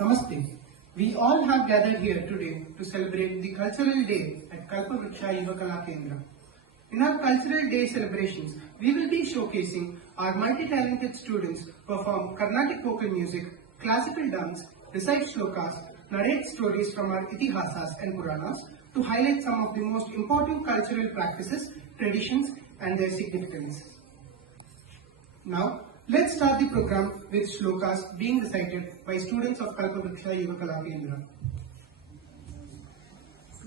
Namaste. We all have gathered here today to celebrate the Cultural Day at Kalpavriksha Yuva Kala Kendra. In our Cultural Day celebrations, we will be showcasing our multi-talented students perform Carnatic vocal music, classical dance, recite shlokas, narrate stories from our Itihasas and Puranas to highlight some of the most important cultural practices, traditions and their significance. Now, let's start the program with shlokas being recited by students of Kalpavriksha Yuva Kala Kendra.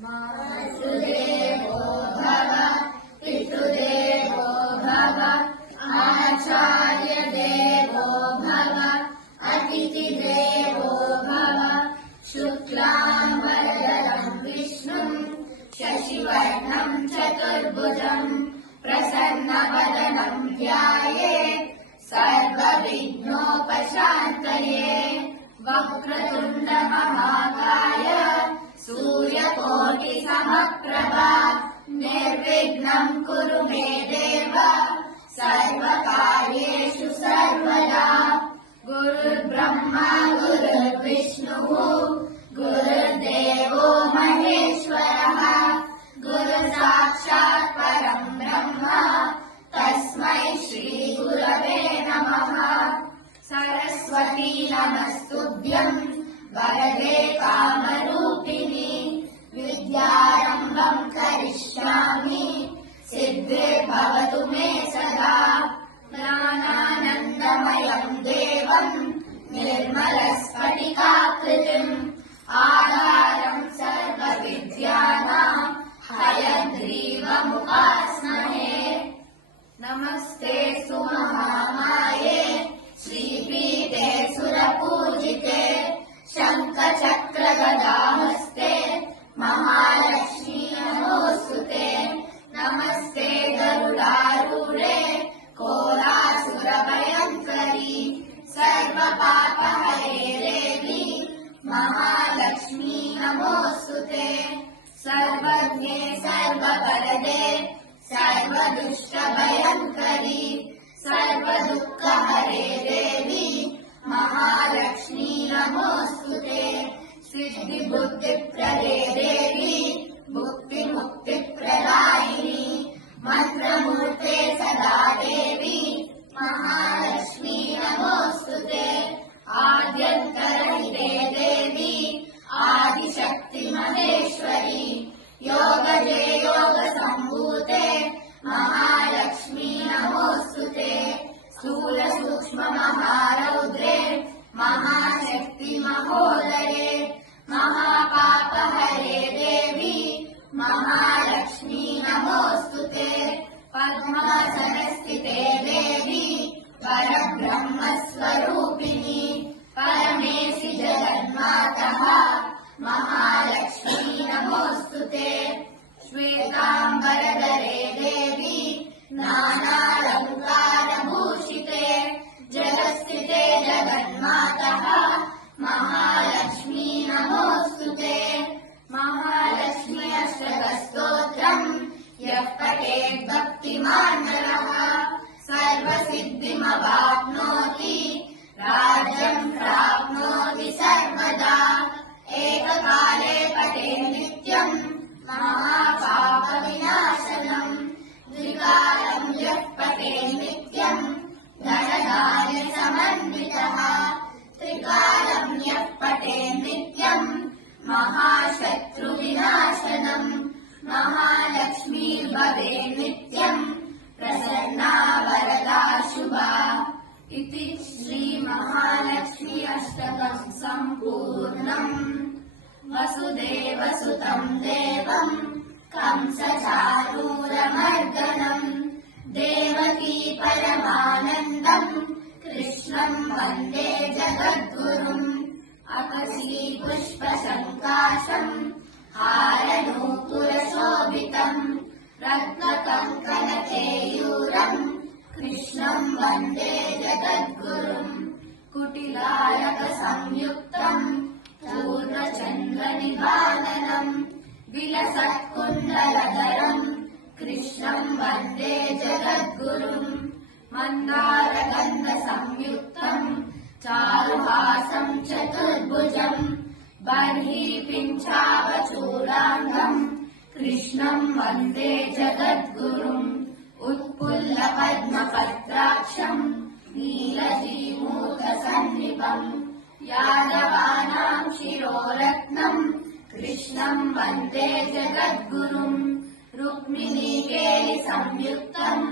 Vasudevo Bhava, Pitudevo Bhava, Acharya Devo Bhava, Atiti Devo Bhava, Shuklam Varadaram Vishnum, Shashivarnam Chaturbhujam, Prasanna Dhyaye, Sarva Vignopashantaye, Vakratunda Mahakaya, Suryakoti Samaprabha, Nirvignam Kuru Me Deva, Sarva Karyeshu Sarvada, Guru Brahma Guru Vishnu, Guru Devo Maheshwaraha, Guru Sakshat Param Brahma, Tasmai Shri Gurave Namaha. Saraswati Namastubhyam, Varade Kamarupini, Vidyarambam Karishyami, Siddhe Bhavatu Me Sada, Prananandamayam Devam, Nirmalaspatikakritim, Adharam Sarva Vidyanam, Hayagriva Mukasmahe. Namaste Sumahamaya, Shripite Surapujite, Shankachakra Gadahaste, Mahalakshmi Namostute, Namaste Garudarure, Kolasura Bhayankari, Sarva Papa Hare Devi, Mahalakshmi Namostute, Sarvajne Sarva Parade, Sarva Dushta Bhayankari, Sarva Dukkha Hare Devi, Mahalakshmi Namostute, Siddhi Buddhi Prade Devi, Bhukti Mukti Pradayini, Mantra Murte Sada Devi, Mahalakshmi Namostute, Adyantara Hide Devi, Adi Shakti Maheshwari, Yoga Jay Yoga Sambhute, Mahalakshmi Namostute, Sthula Sukshma Maharaudre, Mahashakti Mahodare, Mahapapa Hare Devi, Mahalakshmi Namostute, Padma Sarasthite Devi, Parabrahma Swarupini, Paramesi Jaganmataha, Mahalakshmi Namostute, Shvetambaradare Devi, Nana Bhushite, Jagasthite Jaganmataha, Mahalakshmi Namostute, Mahalakshmi Ashtagastotram, Yah Patet Bhaktiman Naraha, Sarva Siddhim Avapnoti, Rajyam Prapnoti Sarvada, Ekakale Pate Nityam, Mahapapa Vinashanam, Dvikalam Yah Pate Nityam, Dhanadhanya Samanvitaha, Trikalam Yah Pate Nityam, Mahashatru Vinashanam, Mahalakshmi Bhave Nityam, Prasanna Varada Shubha. Iti Shri Mahalakshmi Ashtakam Sampurnam. Vasudeva Sutam Devam, Kamsa Charuramardhanam, Devaki Paramanandam, Krishnam Vande Jagadgurum, Akashri Pushpa Sankasham, Haranupura Shobhitam, Ratna Kankana Keyuram, Krishnam Vande Jagadgurum, Kutilaraka Samyuktam, Purna Chandra Nivananam, Vilasat Kundaladharam, Krishnam Vande Jagadgurum, Mandara Gandha Samyuktam, चारुहासं चतुर्भुजं बर्हि पिञ्चावचूडाङ्गम् कृष्णं वन्दे जगद्गुरुम् उत्पुल्लपद्मपत्राक्षम् नीलजीमूर्धसन्निभम् यादवानां शिरोरत्नम् कृष्णं वन्दे जगद्गुरुम् रुक्मिणीकेलिसंयुक्तम्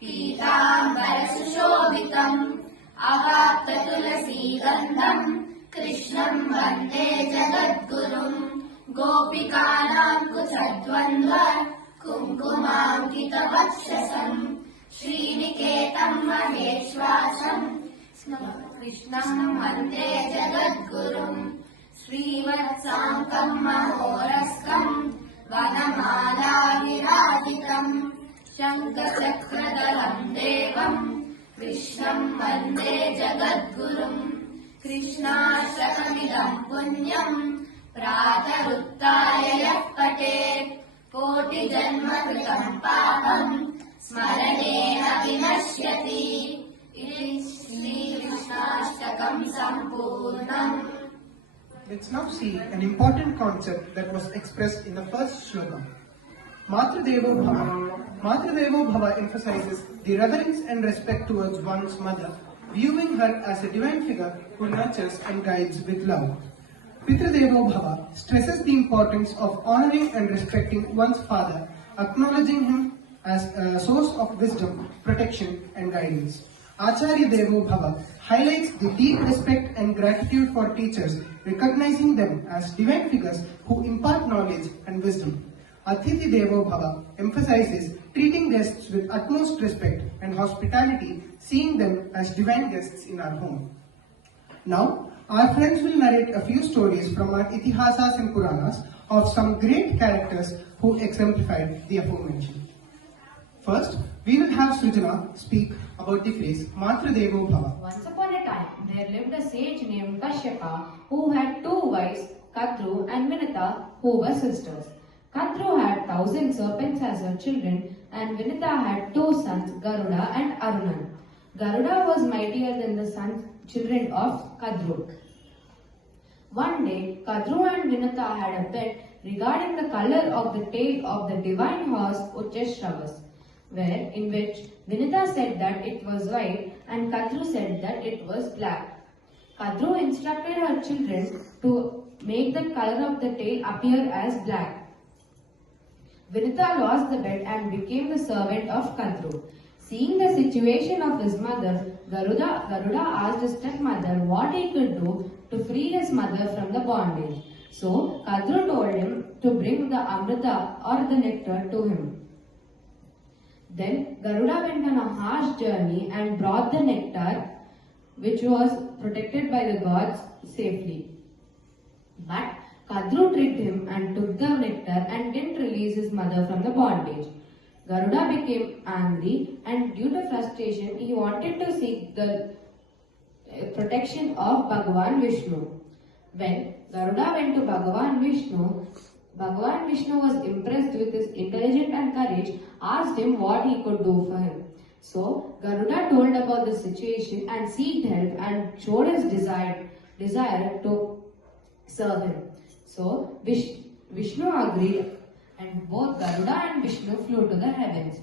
पीताम्बरसुशोभितम् अवाप्ततुलसीगन्धम् कृष्णं वन्दे जगद्गुरुम् गोपिकानां कुचद्वन्द्व कुङ्कुमाङ्कितवक्षसम् श्रीनिकेतं महेश्वासम् कृष्णं वन्दे जगद्गुरुम् श्रीवत्साङ्कं महोरस्कम् वनमाला विराजितम् शङ्खचक्रधरम् देवम् कृष्णं वन्दे जगद्गुरुम् कृष्णाष्टकमिदम् पुण्यम् प्रातरुत्थाय यः पठेत् कोटिजन्मकृतम् पापम् स्मरणेन विनश्यति इति श्रीकृष्णाष्टकम् सम्पूर्णम्. Let's now see an important concept that was expressed in the first shloka. Matradevo Bhava. Matradevo Bhava emphasizes the reverence and respect towards one's mother, viewing her as a divine figure who nurtures and guides with love. Pitradevo Bhava stresses the importance of honoring and respecting one's father, acknowledging him as a source of wisdom, protection and guidance. Acharya Devo Bhava highlights the deep respect and gratitude for teachers, recognizing them as divine figures who impart knowledge and wisdom. Atithi Devo Bhava emphasizes treating guests with utmost respect and hospitality, seeing them as divine guests in our home. Now, our friends will narrate a few stories from our Itihasas and Puranas of some great characters who exemplified the aforementioned. First, we will have Srijana speak about the phrase Matradevo Bhava. Once upon a time, there lived a sage named Kashyapa who had two wives, Kadru and Vinita, who were sisters. Kadru had 1,000 serpents as her children, and Vinita had two sons, Garuda and Arunan. Garuda was mightier than the children of Kadru. One day, Kadru and Vinita had a bet regarding the color of the tail of the divine horse Ucheshravas, in which Vinita said that it was white and Kadru said that it was black. Kadru instructed her children to make the color of the tail appear as black. Vinita lost the bet and became the servant of Kadru. Seeing the situation of his mother, Garuda asked his stepmother what he could do to free his mother from the bondage. So Kadru told him to bring the Amrita or the nectar to him. Then Garuda went on a harsh journey and brought the nectar, which was protected by the gods, safely. But Kadru tricked him and took the nectar and didn't release his mother from the bondage. Garuda became angry and due to frustration he wanted to seek the protection of Bhagavan Vishnu. When Garuda went to Bhagavan Vishnu was impressed with his intelligence and courage, asked him what he could do for him. So Garuda told about the situation and sought help and showed his desire to serve him. So Vishnu agreed and both Garuda and Vishnu flew to the heavens.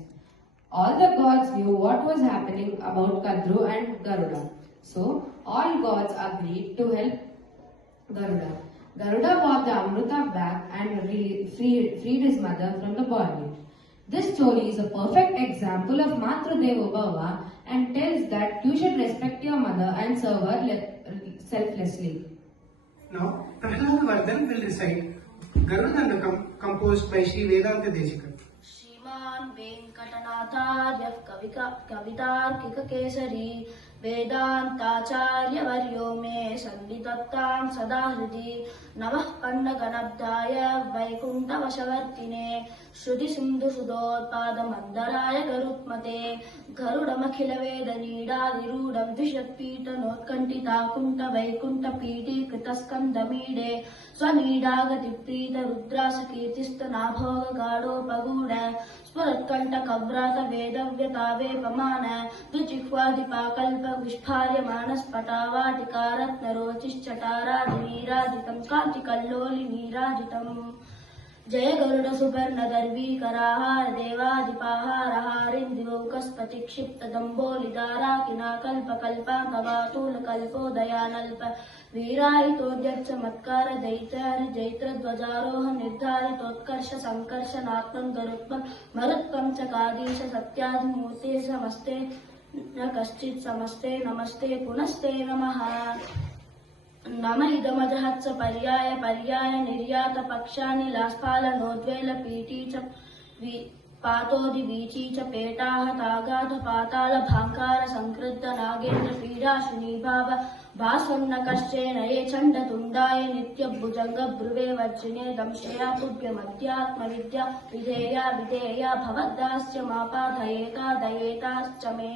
All the gods knew what was happening about Kadru and Garuda. So all gods agreed to help Garuda. Garuda brought the Amrita back and freed his mother from the bondage. This story is a perfect example of Matradevo Bhava and tells that you should respect your mother and serve her selflessly. Now, Prahlad Vardhan will recite Garudandakam composed by Sri Vedanta Deshika. श्रीमान् वेङ्कटनाथार्यः कवितार्किककेसरी वेदान्ताचार्यवर्यो मे सन्निधत्तां सदा हृदि नमः पण्डगणब्धाय वैकुण्ठवशवर्तिने श्रुतिसिन्धुसुधोत्पादमन्दराय गरुत्मते गरुडमखिलवेदनीडादिरूढं द्विषत्पीठनोत्कण्ठिताकुण्ठवैकुण्ठपीठीकृत कृतस्कन्दमीडे स्वनीडागतिप्रीत रुद्रासकीर्तिस्तनाभोगगाढोपगूढ स्फुरत्कण्ठकव्रात वेदव्यतावेपमान द्विजिह्वादिपाकल्पविस्फार्यमानस्फटावाटिकारत्नरोचिश्चटाराजिनीराजितं कान्तिकल्लोलिनीराजितम् जय गरुड सुवर्ण दर्वीकराहार देवादिपाहारहारिन्दिवौकस्पति क्षिप्तदम्बोलिदाराकिना कल्पकल्पान्तवातूल कल्पोदयानल्प वीरायितोद्यच्चमत्कार दैत्यारि जैत्रध्वजारोह निर्धारितोत्कर्ष सङ्कर्षनात्मन् गरुत्मन् मरुत्कं च कादीश सत्यादिमूर्ते समस्ते न कश्चित् समस्ते नमस्ते पुनस्ते नमः नम इदमजहत्स पर्याय निर्यात पक्षानि लास्फालनोद्वेल पीठी च पातोदि वीची च पेटाह तागाध पाताल भाङ्कार संकृद्ध नागेन्द्र पीडाशुनीभाव भास्वन्न कश्चेन ये चण्ड तुण्डाय नित्य भुजङ्ग ब्रुवे वर्जिने दंशया तुभ्यमध्यात्मविद्या विधेया विधेया भवद्दास्य मापाधयेता दयेताश्च मे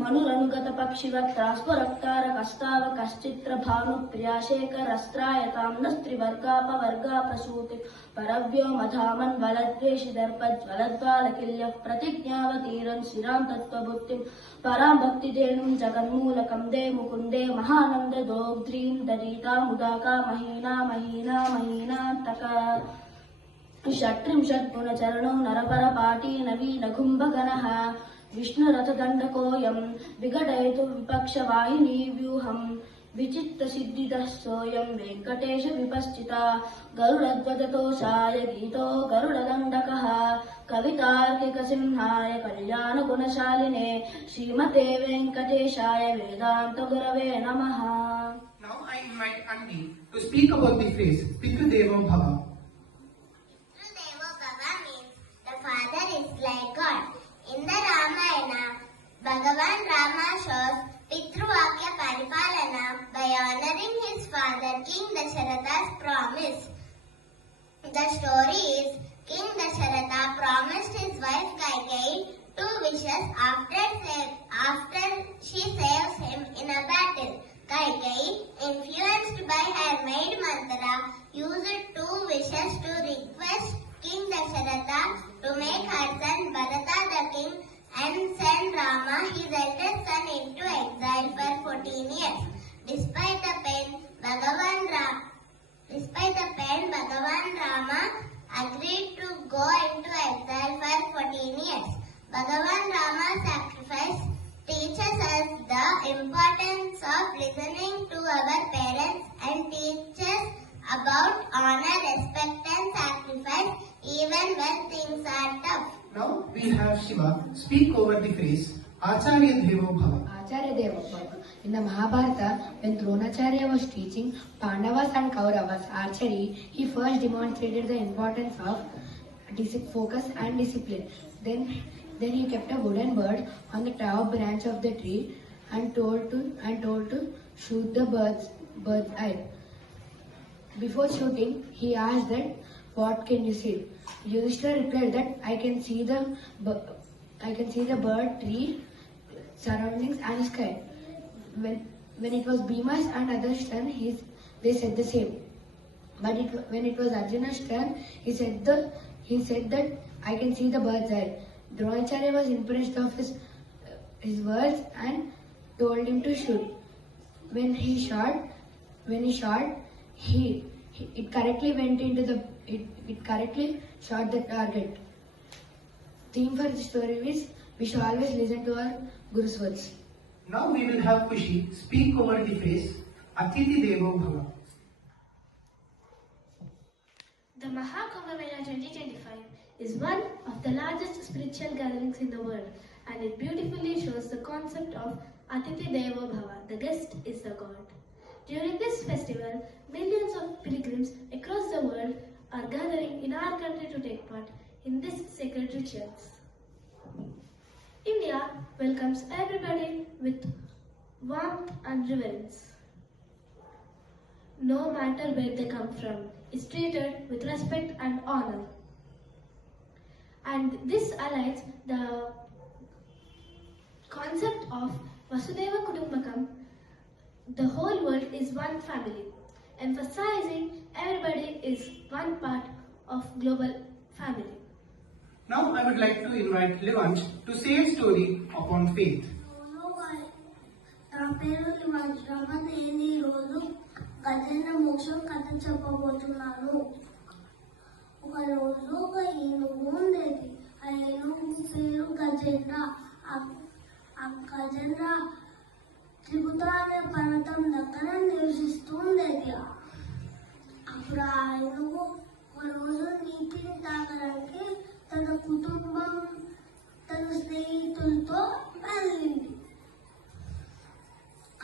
मनुरनुगत पक्षिवक्त्रास्वरक्तार कस्ताव कश्चित्र भानुप्रियाशेखरस्त्रायतां न स्त्रिवर्गापवर्गा प्रसूति परव्यो मधामन् वलद्वेषि दर्पज्वलद्वालकिल्यः प्रतिज्ञावतीरन् शिरां तत्त्वबुद्धिं परां भक्तिधेनुं जगन्मूलकं दे मुकुन्दे महानन्ददोग्ध्रीं दरितामुदाका महीनान्तक षट्त्रिंशद्गुणचरणो नरपरपाटी नवीनकुम्भगणः विष्णुरथदण्डकोऽयं विघटयतु विपक्षवाहिनीव्यूहम् विचित्तसिद्धिदः सोऽयं वेङ्कटेश विपश्चिता गरुडध्वजतोषाय गीतो गरुडदण्डकः कवितार्किकसिंहाय कल्याणगुणशालिने श्रीमते वेङ्कटेशाय वेदान्तगुरवे नमः. Now I invite Auntie to speak about the phrase Pitrudevo Bhava. Pitrudevo Bhava means the father is like God. In the Ramayana, Bhagavan Rama shows Pitruvakya Paripalana by honoring his father King Dasharatha's promise. The story is King Dasharatha promised his wife Kaikeyi 2 wishes after she saves him in a battle. Kaikeyi, influenced by her maid Manthara, used 2 wishes to request King Dasharatha to make her son Bharata the king and send Rama, his eldest son, into exile for 14 years. Despite the pain, Bhagavan Rama agreed to go into exile for 14 years. Bhagavan Rama's sacrifice teaches us the importance of listening to our parents and teaches about honor, respect and sacrifice even when things are tough. Now we have Shiva speak over the phrase Acharya Devo Bhava. Acharya Deva Bhava. In the Mahabharata, when Dronacharya was teaching Pandavas and Kauravas archery, he first demonstrated the importance of focus and discipline. Then he kept a wooden bird on the top branch of the tree and told to shoot the bird's eye. Before shooting, he asked that, "What can you see?" Yudhishthira replied that, I can see the bird, tree, surroundings and sky. When it was Bhima's and others' turn, they said the same. But when it was Arjuna's turn, he said that I can see the bird's eye. Dronacharya was impressed of his words and told him to shoot. When he shot, it correctly shot the target. Theme for the story is we should always listen to our Guru's words. Now we will have Kushi speak over the phrase Atithi Devo Bhava. The Mahakumbh Mela 2025 is one of the largest spiritual gatherings in the world, and it beautifully shows the concept of Atithi Devo Bhava, the guest is the God. During this festival, millions of pilgrims across the world are gathering in our country to take part in this sacred rituals. India welcomes everybody with warmth and reverence. No matter where they come from, is treated with respect and honor. And this aligns the concept of Vasudeva Kudumbakam. The whole world is one family. emphasizing everybody is one part of global family. Now I would like to invite Livansh to say a story upon faith. నా పేరు లివాంజ్. నేను ఈరోజు గజేంద్ర మోక్షం కథ చెప్పబోతున్నాను. ఒక రోజు ఒక ఏనుగు ఉండేది. ఆ ఏనుగు పేరు గజేంద్ర. ఆ గజేంద్ర త్రిపుత అనే పర్వతం దగ్గర నివసిస్తూ ఉండేది. అప్పుడు ఆ ఏనుగు ఒక రోజు నీటిని తాగడానికి తన కుటుంబం, తన స్నేహితులతో వెళ్ళింది.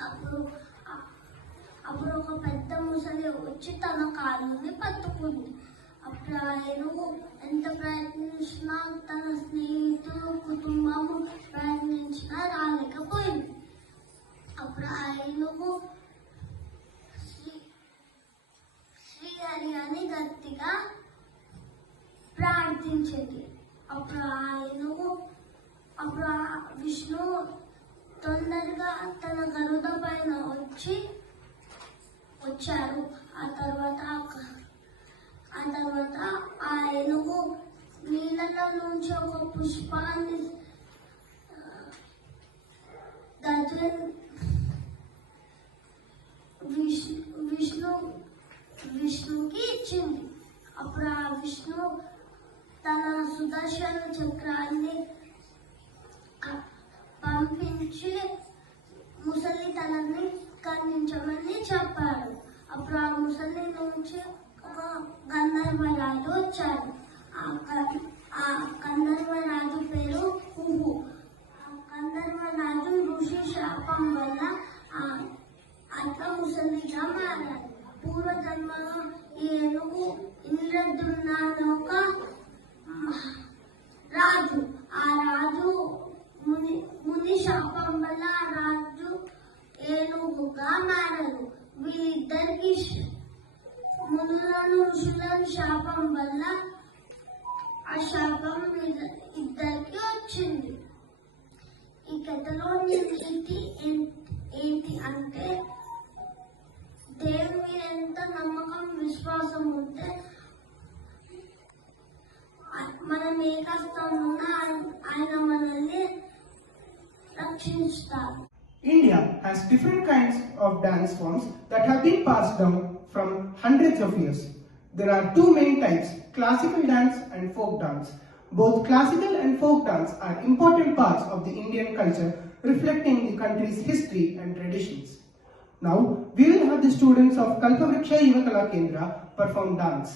అప్పుడు ఒక పెద్ద ముసలి వచ్చి తన కాళ్ళని పట్టుకుంది. అప్పుడు ఆ ఏనుగు ఎంత ప్రయత్నించినా, తన స్నేహితులు, కుటుంబము ప్రయత్నించినా రాలేకపోయింది. అప్పుడు ఆ ఏనుగు శ్రీహరి అని గట్టిగా ప్రార్థించింది. అప్పుడు ఆ విష్ణు తొందరగా తన గరుడ పైన వచ్చారు. ఆ తర్వాత ఆ ఏనుగు నీళ్ళలో నుంచి ఒక పుష్పాన్ని విష్ణుకి ఇచ్చింది. అప్పుడు ఆ విష్ణు తన సుదర్శన చక్రాన్ని పంపించి ముసలి తలని ఖండించమని చెప్పారు. అప్పుడు ఆ ముసలి నుంచి ఒక గంధర్వరాజు వచ్చారు. ఆ గంధర్వరాజు పేరు కుహు. ఆ గంధర్వరాజు ఋషి శాపం వల్ల అట్లా ముసలిగా మారారు. పూర్వజన్మలో ఈ ఏనుగు ఇంద్రద్యుమ్న అనే ఒక రాజు. ఆ రాజు ముని శాపం వల్ల ఆ రాజు ఏనుగుగా మారారు. వీళ్ళిద్దరికి మునులను, ఋషులను శాపం వల్ల ఆ శాపం ఇద్దరికి వచ్చింది. ఈ కథలో నీతి ఏంటి అంటే, దేవుని మీద ఎంత నమ్మకం, విశ్వాసం ఉంటే మనం ఏ కష్టం ఉన్నా ఆయన మనల్ని రక్షిస్తారు. India has different kinds of dance forms that have been passed down from hundreds of years. There are two main types, classical dance and folk dance. Both classical and folk dance are important parts of the Indian culture, reflecting the country's history and traditions. Now, we will have the students of Kalpavriksha Yuva Kala Kendra perform dance.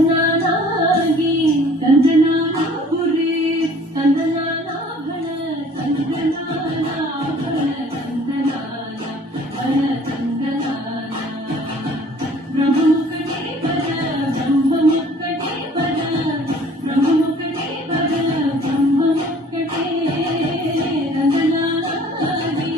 ತಂದನಾಗಿ ತಂದನಾನ ಪುರಿ ತಂದನಾನ ಭಣ ತಂದನಾನ ಭಣ ತಂದನಾನ ಭಣ ತಂದನಾನ ಬ್ರಹ್ಮ ಮುಕ್ಕಟೆ ಬರ ಬ್ರಹ್ಮ ಮುಕ್ಕಟೆ ಬರ ಬ್ರಹ್ಮ ಮುಕ್ಕಟೆ ಬರ ಬ್ರಹ್ಮ ಮುಕ್ಕಟೆ ತಂದನಾಗಿ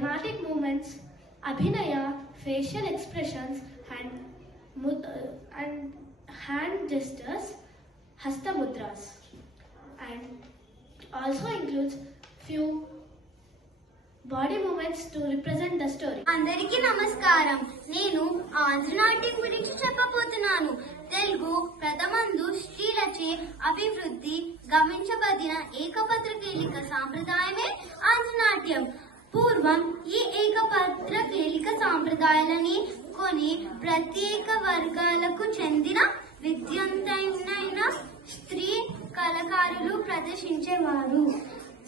dramatic movements, abhinaya, facial expressions, and hand gestures, hasta mudras, and also includes few body movements to represent the story. అందరికీ నమస్కారం. నేను ఆంధ్రనాట్యం గురించి చెప్పబోతున్నాను. తెలుగు ప్రథమందు స్త్రీలచే అభివృద్ధి గమనించబడిన ఏకపత్రకేలిక సాంప్రదాయమే ఆంధ్రనాట్యం. పూర్వం ఈ ఏకపత్రకేలిక సాంప్రదాయాలని కొన్ని ప్రత్యేక వర్గాలకు చెందిన విద్యావంతులైన స్త్రీ కళాకారులు ప్రదర్శించేవారు.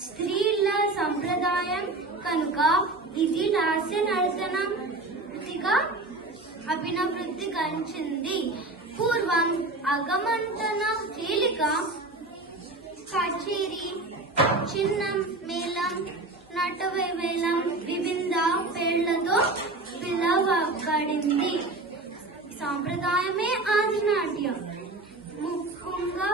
స్త్రీల సంప్రదాయం కనుక ఇది లాస్య నర్తనంగా అభివృద్ధి గణించింది. పూర్వం అగమంతన కేలిక, కచేరి, చిన్న మేళం, నటవేలం వివిధ పేర్లతో పిలువబడింది. సాంప్రదాయమే ఆంధ్రనాట్యం. ముఖ్యంగా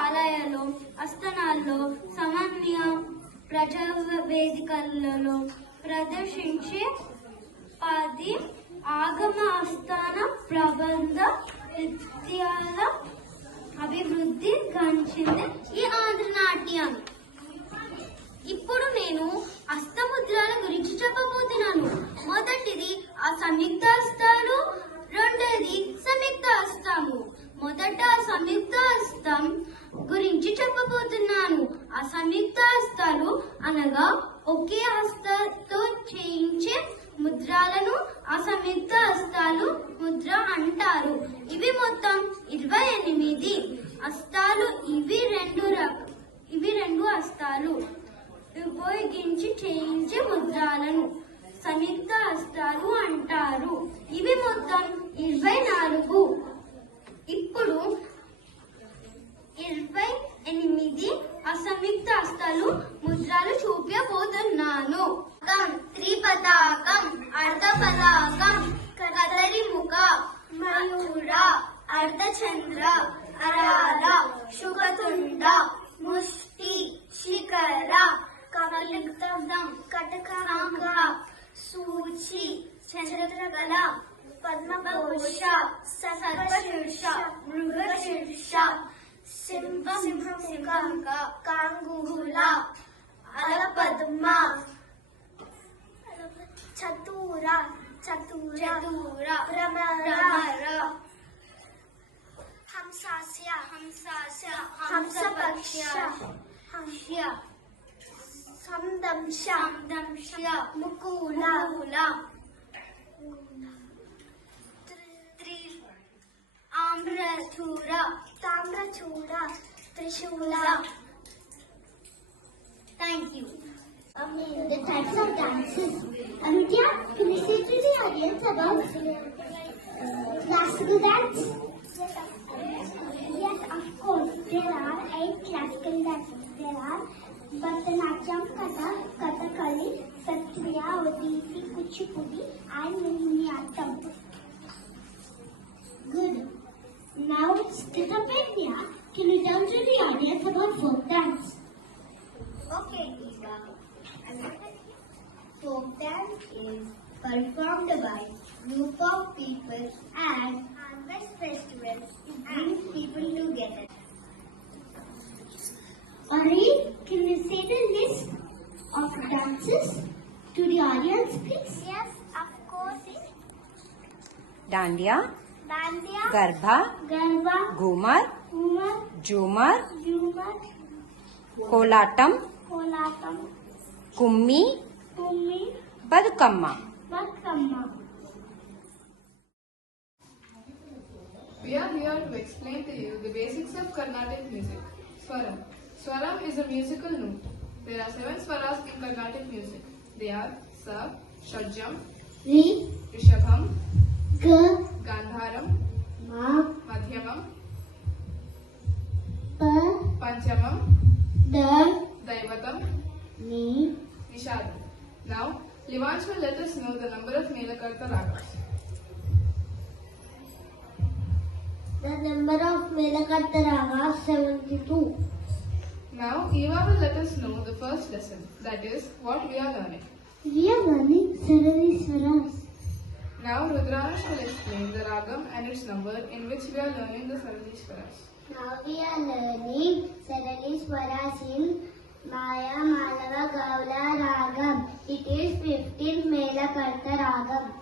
ఆలయాల్లో, ఆస్థానాల్లో, సమన్వయ ప్రజావేదికలలో ప్రదర్శించే 10 ఆగమ ఆస్థాన ప్రబంధ నృత్యాల అభివృద్ధి గణించింది ఈ ఆంధ్రనాట్యం. ఇప్పుడు నేను హస్తముద్రాల గురించి చెప్పబోతున్నాను. మొదటిది సంయుక్త హస్తాలు, రెండోది సంయుక్త హస్తము. మొదట సంయుక్త హస్తం గురించి చెప్పబోతున్నాను. సంయుక్త హస్తాలు అనగా ఒకే హస్తతో చేయించే ముద్రాలను సంయుక్త హస్తాలు ముద్ర అంటారు. ఇవి మొత్తం 28 హస్తాలు. ఇవి రెండు హస్తాలు ఉపయోగించి చేయించే ముద్రాలను సంయుక్త హస్తాలు అంటారు. ఇవి మొత్తం 24. ఇప్పుడు 28 అసంయుక్త హస్తాలు ముద్రలు చూపించబోతున్నాను. త్రిపతాకం, అర్ధపతాకం, కదరిముఖ, మయూర, అర్ధచంద్ర, అరాల, శుభతుండ, ముష్టి, శిఖర, కమలిక్తం, కటకాంగ, సూచి, Chandrakala, పద్మకోశ, సర్పశీర్ష, Mrigashirsha, సింహముఖ, కాంగుల, అలపద్మ, చతుర, Bhramara, హంసాస్య, హంసపక్ష, సందంశ, ముకుల, ఆమ్రచూర, తామ్రచూర, త్రిశూల. Thank you. The types of dances. Amitya, can you say to the audience about classical dance? Yes, of course. There are 8 classical dances. There are Bharatanatyam, Kathak, Kathakali, Satriya, Odissi, Kuchipudi, and Mohiniyattam. Good. Now it's Stithapenya. Can you tell to the audience about folk dance? Okay, Eva. Folk dance is performed by group of people at harvest festivals to bring people together. Ari, can you say the list of dances to the audience, please? Yes, of course. Dandiya, Dandiya, garba, Ghoomar, झूमर, Kolattam, Kummi, बदकम्मा. We are here to explain to you the basics of Carnatic music. Swaram. Swaram is a musical note. There are 7 swaras in Carnatic music. They are Sa, Shadjam, Rishabham, Gandharam, Madhyamam, Panchamam, Daivatam, Nishadam. Now, Livansh will let us know the number of Melakarta ragas. The number of Melakarta ragas 72. Now Eva will let us know the first lesson, that is, what we are learning. We are learning Sarali Swaras. Now Rudranush will explain the ragam and its number in which we are learning the Sarali Swaras. Now we are learning Sarali Swaras in Maya Malava Gaula Ragam. It is 15th Mela Karta Ragam.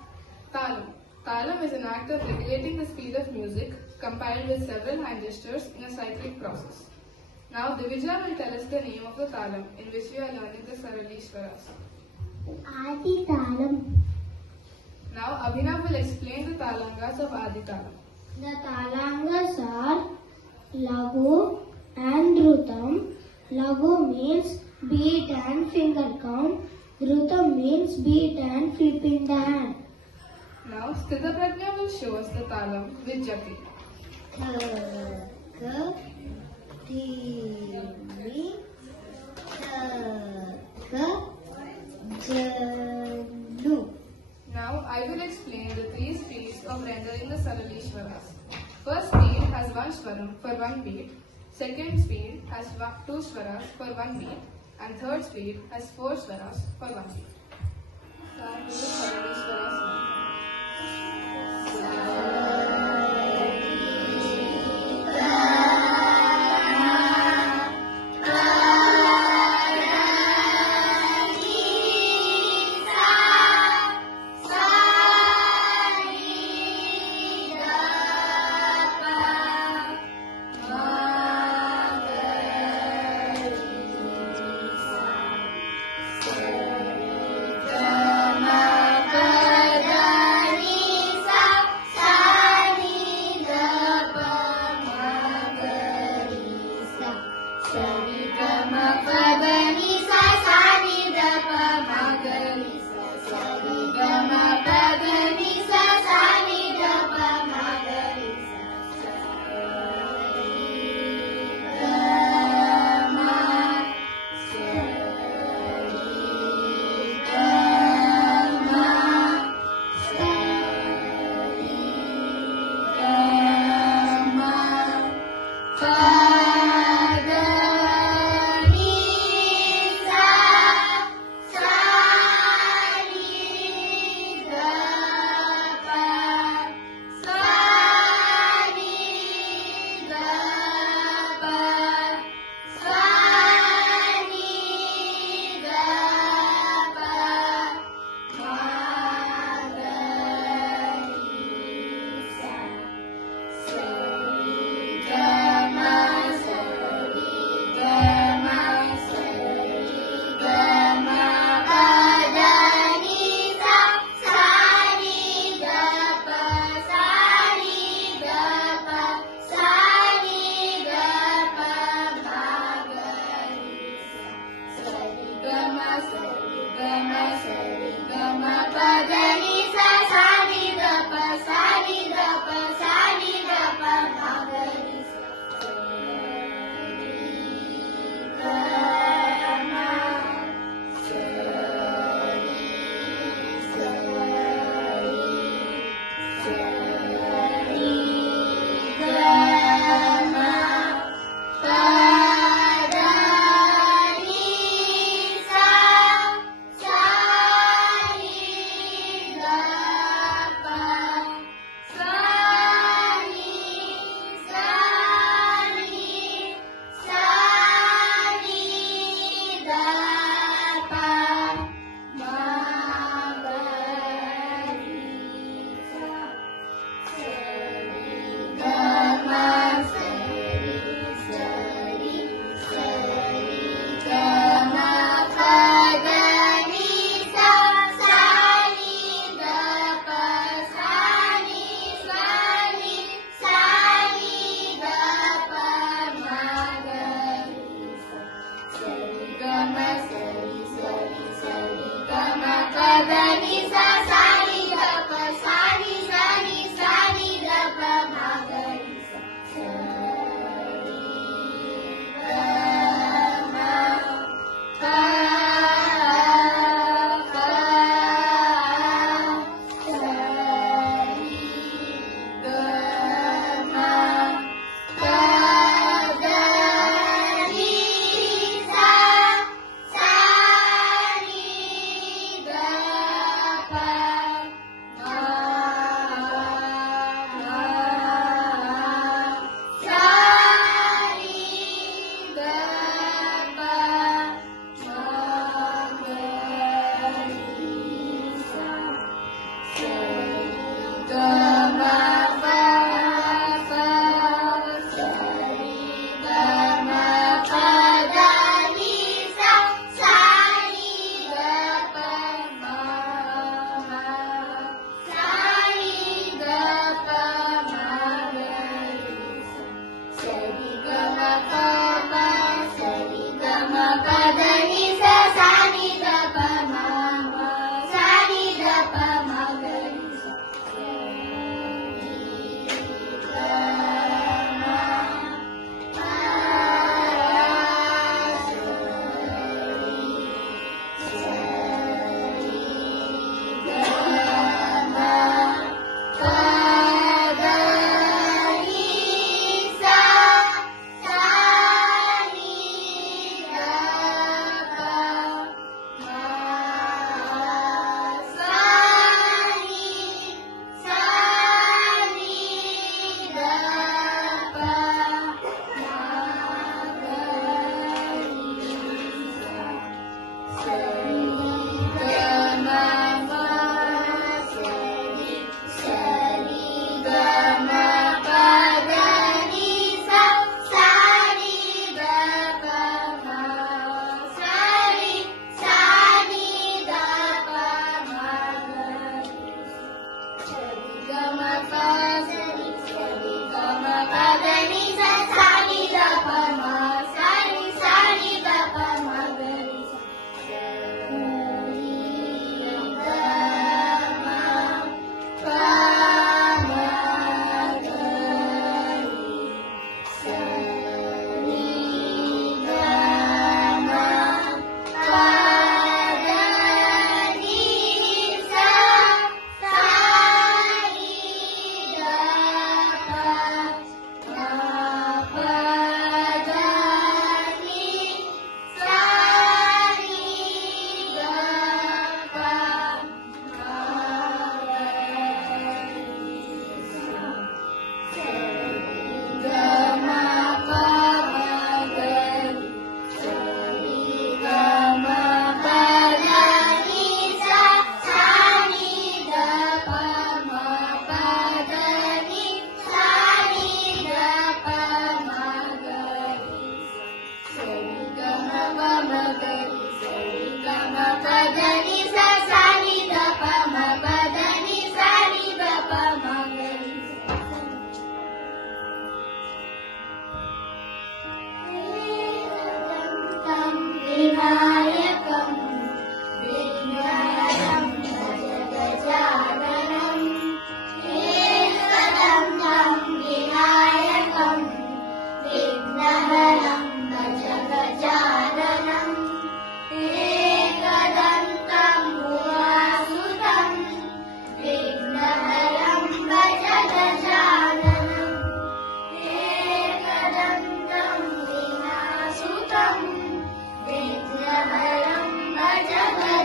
Talam. Talam is an act of regulating the speed of music compiled with several hand gestures in a cyclic process. Now Divija will tell us the name of the talam in which we are learning the Sarali Swaras. Adi Talam. Now Abhinav will explain the talangas of Adi Talam. The Talangas are Lagu and Dhrutam. Lagu means beat and finger count. Dhrutam means beat and flipping the hand. Now Sthita Prajna will show us the talam with Jati. Ka, Tili, Ka, Janu. Now I will explain the three speeds of rendering the Sarali Swaras. First speed has one swaram for one beat, second speed has two swaras for one beat, and third speed has four swaras for one beat. Start with the Sarali Swaras now.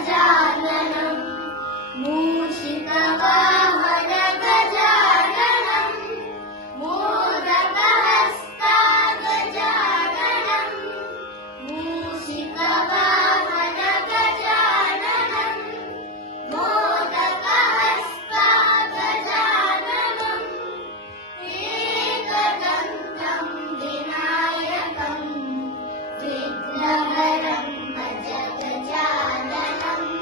गजाननम् मूषिकवाहन गजाननम् मोदकहस्ता गजाननम् मूषिकवाहन गजाननम् मोदकहस्ता गजाननम् एकदन्तम् विनायकम् विघ्नहरम् भज गजाननम्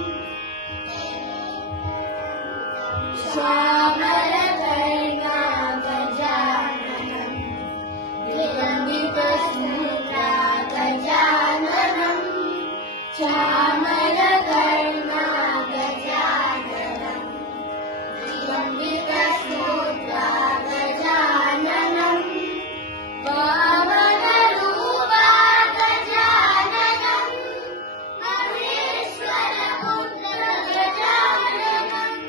श्यामलवर्णा गजाननम् विलम्बितसूत्रा गजाननम् श्यामलवर्णा गजाननम् विलम्बितसूत्रा गजाननम् वामनरूपा गजाननम् महेश्वरपुत्र गजाननम्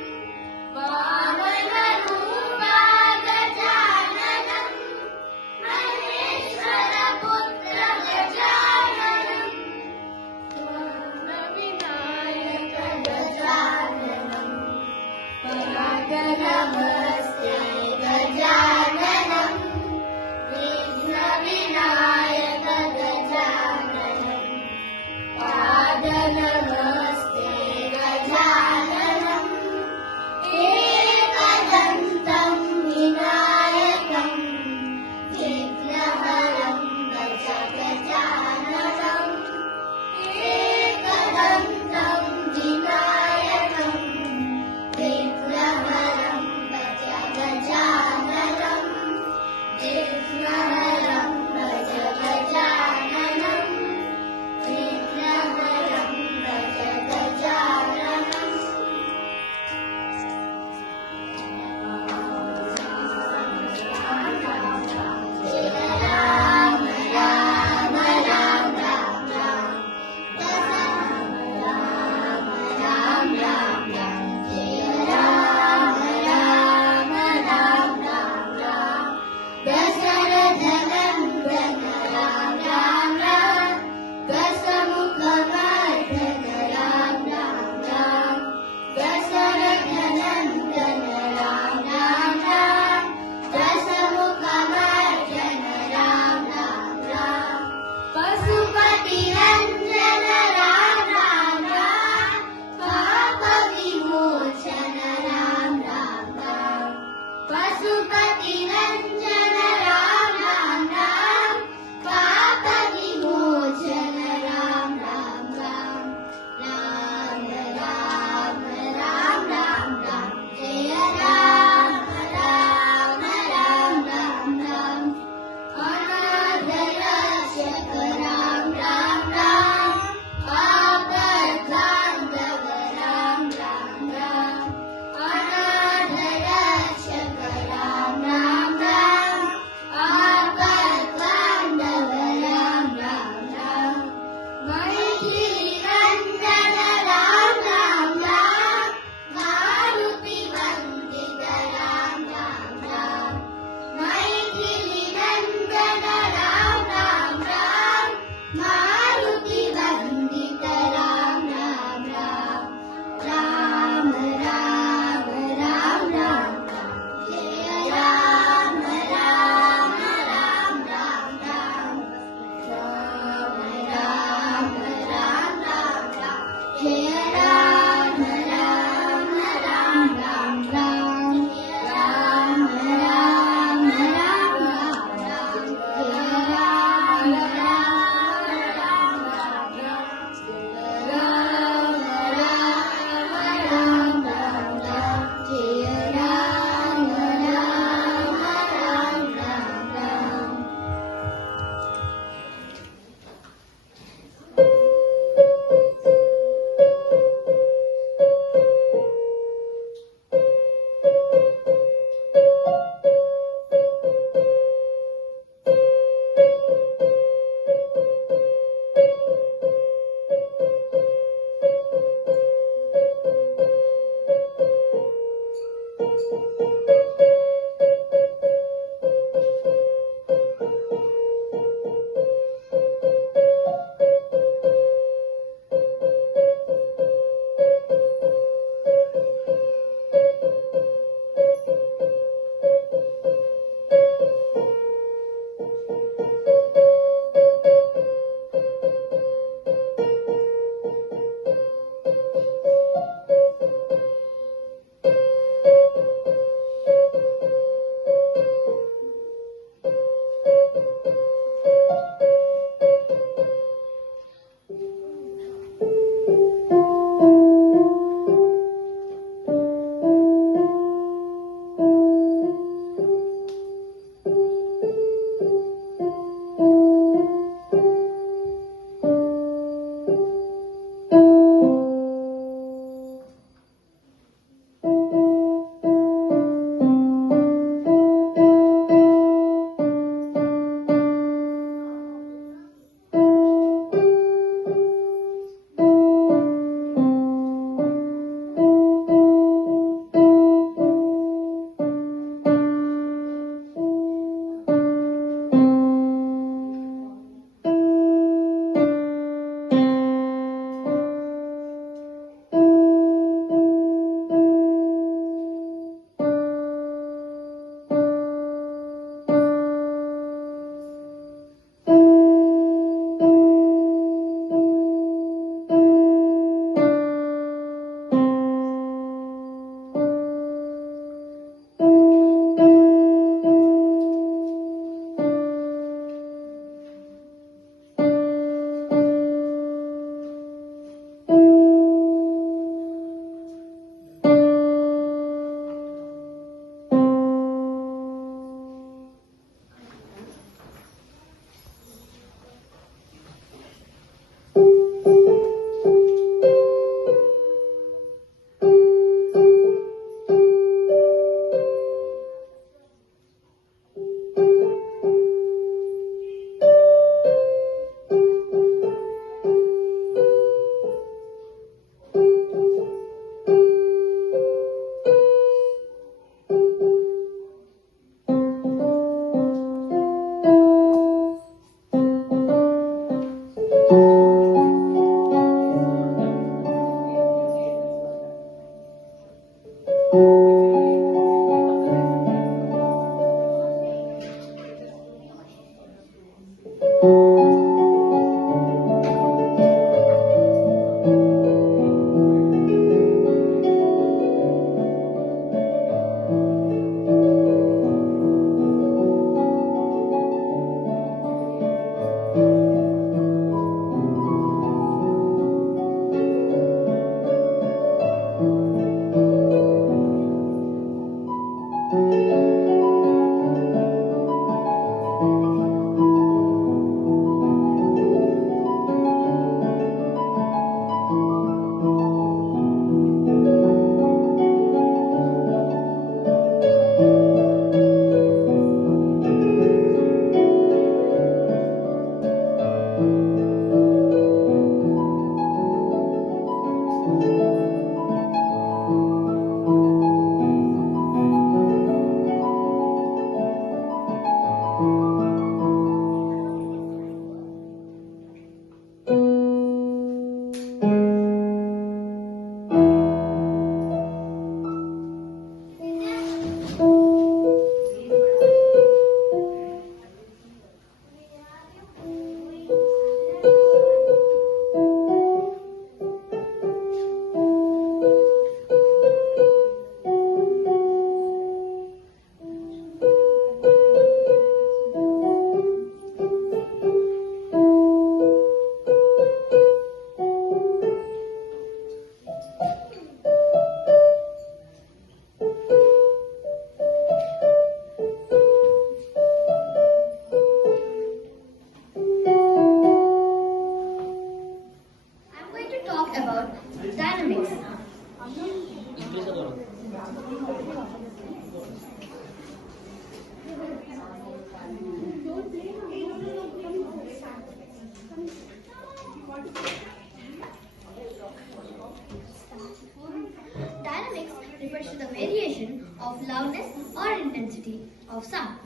Dynamics refers to the variation of loudness or intensity of sound.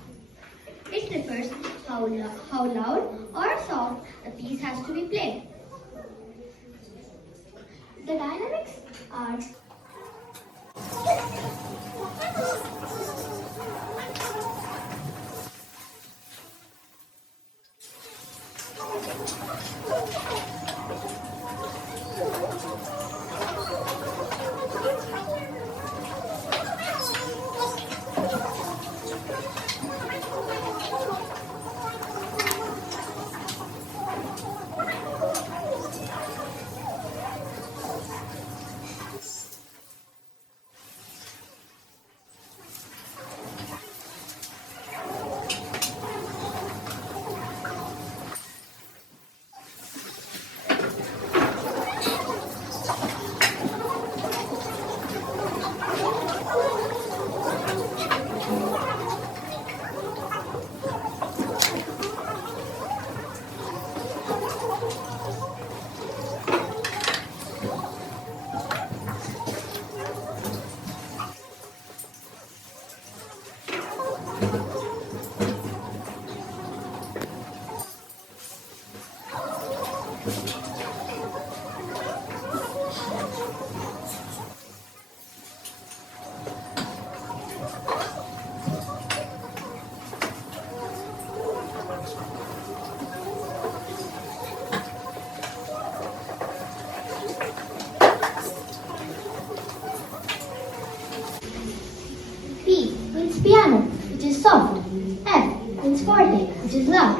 It refers how loud or soft the piece has to be played. The dynamics are P means piano, which is soft. F means forte, which is loud.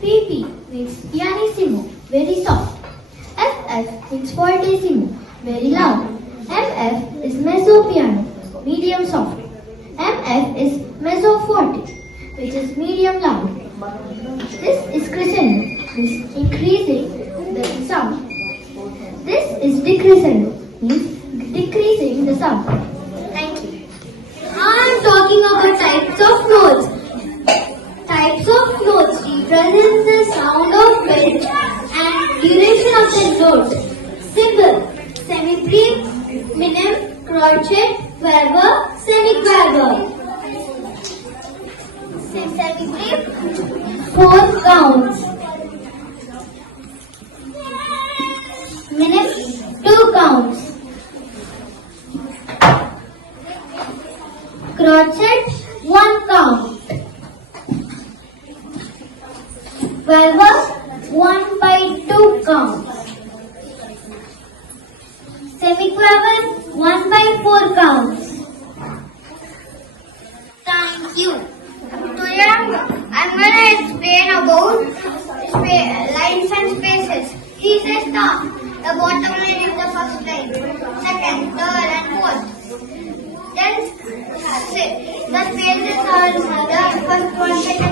PP means pianissimo, very soft. FF means fortissimo, very loud. MF is mezzo piano, medium soft. MF is mezzo forte, which is medium loud. This is crescendo, means increasing the sound. This is decrescendo, means decreasing the sound. Thank you. I am talking about types of notes. Types of notes represent the sound of pitch and duration of the note. Simple, semi-brief, minim, crotchet, quaver, semi-quaver. Semi-brief, 4 counts. Minim, 2 counts. crotchet, 1 count. Valves, 1 by 2 count. Semiquaver, 1 by 4 counts. Thank you. Today I'm going to explain about lines and spaces. He says the bottom line is the first line, second, third and fourth. Then the spaces are the first one, second